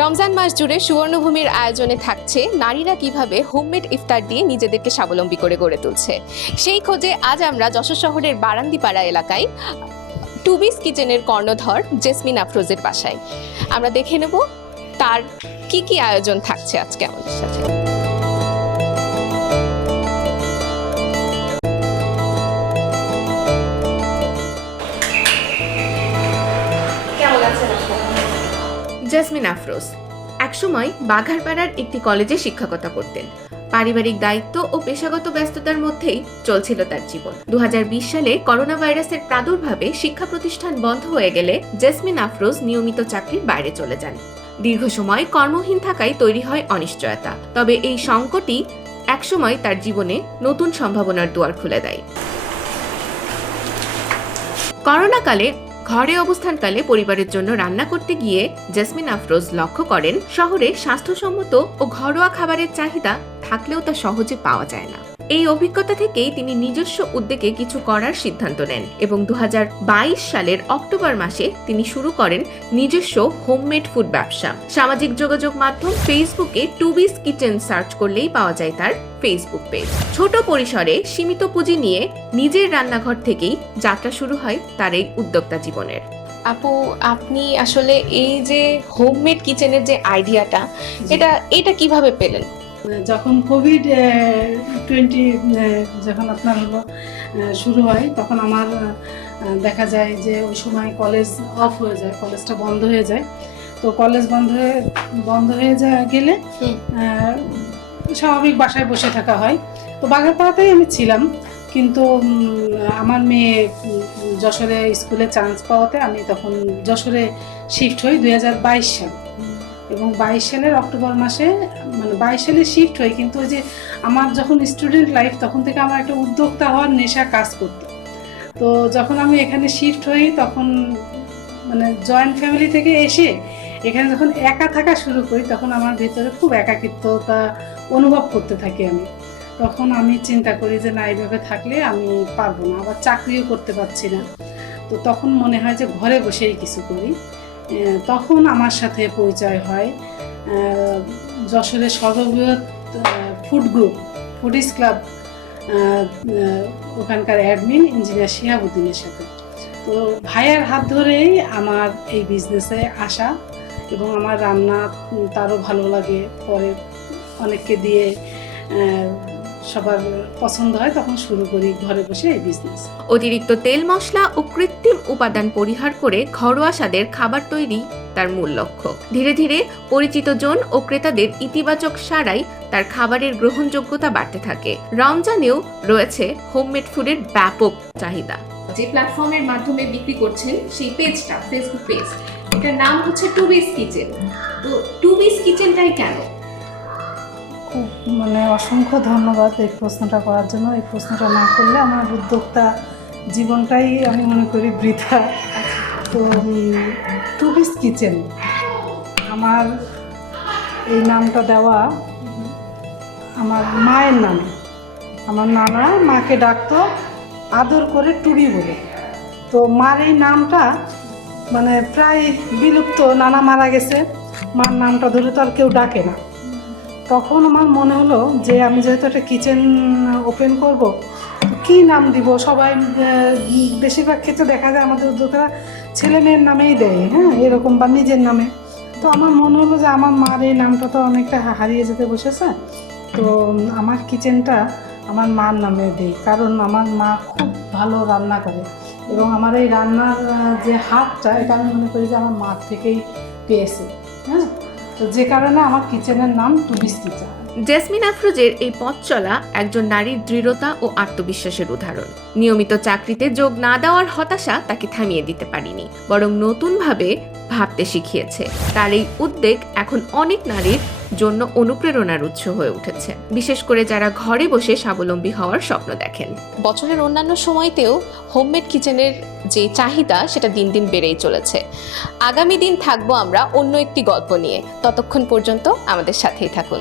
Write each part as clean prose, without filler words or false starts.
রমজান মাস জুড়ে সুবর্ণভূমির আয়োজনে থাকছে নারীরা কিভাবে হোমমেড ইফতার দিয়ে নিজেদেরকে স্বাবলম্বী করে গড়ে তুলছে। সেই খোঁজে আজ আমরা যশোর শহরের বারান্দিপাড়া এলাকায় টুবিস কিচেনের কর্ণধর জেসমিন আফরোজের বাসায়। আমরা দেখে নেব তার কি কি আয়োজন থাকছে আজকে আমাদের সাথে। জেসমিন আফরোজ একসময় বাঘারপাড়ার একটি কলেজে শিক্ষকতা করতেন। পারিবারিক দায়িত্ব ও পেশাগত ব্যস্ততার মধ্যেই চলছিল তার জীবন। 2020 সালে করোনা ভাইরাসের প্রাদুর্ভাবে শিক্ষা প্রতিষ্ঠান বন্ধ হয়ে গেলে জেসমিন আফরোজ নিয়মিত চাকরির বাইরে চলে যান। দীর্ঘ সময় কর্মহীন থাকায় তৈরি হয় অনিশ্চয়তা। তবে এই সংকটই একসময় তার জীবনে নতুন সম্ভাবনার দুয়ার খুলে দেয়। করোনাকালে ঘরে অবস্থানকালে পরিবারের জন্য রান্না করতে গিয়ে জেসমিন আফরোজ লক্ষ্য করেন শহরে স্বাস্থ্যসম্মত ও ঘরোয়া খাবারের চাহিদা থাকলেও তা সহজে পাওয়া যায় না। এই অভিজ্ঞতা থেকেই তিনি নিজস্ব উদ্যোগে কিছু করার সিদ্ধান্ত নেন এবং 2022 সালের অক্টোবর মাসে তিনি শুরু করেন নিজস্ব হোমমেড ফুড ব্যবসা। সামাজিক যোগাযোগ মাধ্যম ফেসবুকে টুবিস কিচেন সার্চ করলেই পাওয়া যায় তার ফেসবুক পেজ। ছোট পরিসরে সীমিত পুঁজি নিয়ে নিজের রান্নাঘর থেকেই যাত্রা শুরু হয় তার এই উদ্যোক্তা জীবনের। আপু, আপনি আসলে এই যে হোমমেড কিচেনের যে আইডিয়াটা, এটা কিভাবে পেলেন? যখন কোভিড-20 যখন আপনার হলো শুরু হয়, তখন আমার দেখা যায় যে ওই সময় কলেজ অফ হয়ে যায়, কলেজটা বন্ধ হয়ে যায়। তো কলেজ বন্ধ হয়ে গেলে স্বাভাবিক বাসায় বসে থাকা হয়। তো বাঘারপাড়াতেই আমি ছিলাম, কিন্তু আমার মেয়ে যশোরে স্কুলে চান্স পাওয়াতে আমি তখন যশোরে শিফট হই 2022 সালে। এবং 22 সালের অক্টোবর মাসে, মানে 22 সালে শিফট হই, কিন্তু ওই যে আমার যখন স্টুডেন্ট লাইফ, তখন থেকে আমার একটা উদ্যোক্তা হওয়ার নেশা কাজ করতো। তো যখন আমি এখানে শিফট হই, তখন মানে জয়েন্ট ফ্যামিলি থেকে এসে এখানে যখন একা থাকা শুরু করি, তখন আমার ভেতরে খুব একাকিত্বতা অনুভব করতে থাকি আমি। তখন আমি চিন্তা করি যে না, এইভাবে থাকলে আমি পারবো না, আবার চাকরিও করতে পারছি না। তো তখন মনে হয় যে ঘরে বসেই কিছু করি। তখন আমার সাথে পরিচয় হয় যশোরের সর্ববৃহৎ ফুড গ্রুপ ফুডিস ক্লাব, ওখানকার অ্যাডমিন ইঞ্জিনিয়ার শিহাবুদ্দিনের সাথে। তো ভাইয়ের হাত ধরেই আমার এই বিজনেসে আসা, এবং আমার রান্না তারও ভালো লাগে, পরে অনেককে দিয়ে সবার পছন্দ হয়, তখন শুরু করি ঘরে বসে এই বিজনেস। অতিরিক্ত তেল মশলা ও কৃত্রিম উপাদান পরিহার করে ঘরোয়া স্বাদের খাবার তৈরি তার মূল লক্ষ্য। ধীরে ধীরে পরিচিত জন ও ক্রেতাদের ইতিবাচক সাড়াই তার খাবারের গ্রহণযোগ্যতা বাড়তে থাকে। রমজানেও রয়েছে হোমমেড ফুডের ব্যাপক চাহিদা। যে প্ল্যাটফর্মের মাধ্যমে বিক্রি করছেন সেই পেজটা, ফেসবুক পেজ, এটার নাম হচ্ছে টুবিস কিচেন। তো টুবিস কিচেনটাই কেন? খুব অসংখ্য ধন্যবাদ এই প্রশ্নটা করার জন্য। এই প্রশ্নটা না করলে আমার উদ্যোক্তা জীবনটাই আমি মনে করি বৃথা। তো টুবিস কিচেন, আমার এই নামটা দেওয়া আমার মায়ের নামে। আমার নানা মাকে ডাকতো আদর করে টুবি বলে। তো মার এই নামটা প্রায় বিলুপ্ত, নানা মারা গেছে, মার নামটা ধরে তো আর কেউ ডাকে না। তখন আমার মনে হলো যে আমি যেহেতু একটা কিচেন ওপেন করব, কী নাম দিব? সবাই বেশিরভাগ ক্ষেত্রে দেখা যায় আমাদের উদ্যোক্তারা ছেলে মেয়ের নামেই দেয়, হ্যাঁ, এরকম, বা নিজের নামে। তো আমার মনে হলো যে আমার মার এই নামটা তো অনেকটা হারিয়ে যেতে বসেছে, তো আমার কিচেনটা আমার মার নামে দিই। কারণ আমার মা খুব ভালো রান্না করে, এবং আমার এই রান্নার যে হাতটা, এটা আমি মনে করি যে আমার মার থেকেই পেয়েছে, হ্যাঁ। তো যে কারণে আমার কিচেনের নাম টুবিস কিচেন। জেসমিন আফরোজের এই পথ চলা একজন নারীর দৃঢ়তা ও আত্মবিশ্বাসের উদাহরণ। নিয়মিত চাকরিতে যোগ না দেওয়ার হতাশা তাকে থামিয়ে দিতে পারেনি, বরং নতুনভাবে ভাবতে শিখিয়েছে। তার এই উদ্যোগ এখন অনেক নারীর জন্য অনুপ্রেরণার উৎস হয়ে উঠেছে, বিশেষ করে যারা ঘরে বসে স্বাবলম্বী হওয়ার স্বপ্ন দেখেন। বছরের অন্যান্য সময়তেও হোমমেড কিচেনের যে চাহিদা, সেটা দিন দিন বেড়েই চলেছে। আগামী দিন থাকবো আমরা অন্য একটি গল্প নিয়ে। ততক্ষণ পর্যন্ত আমাদের সাথেই থাকুন।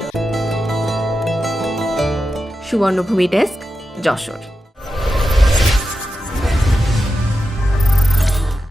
সুবর্ণভূমি ডেস্ক, যশোর।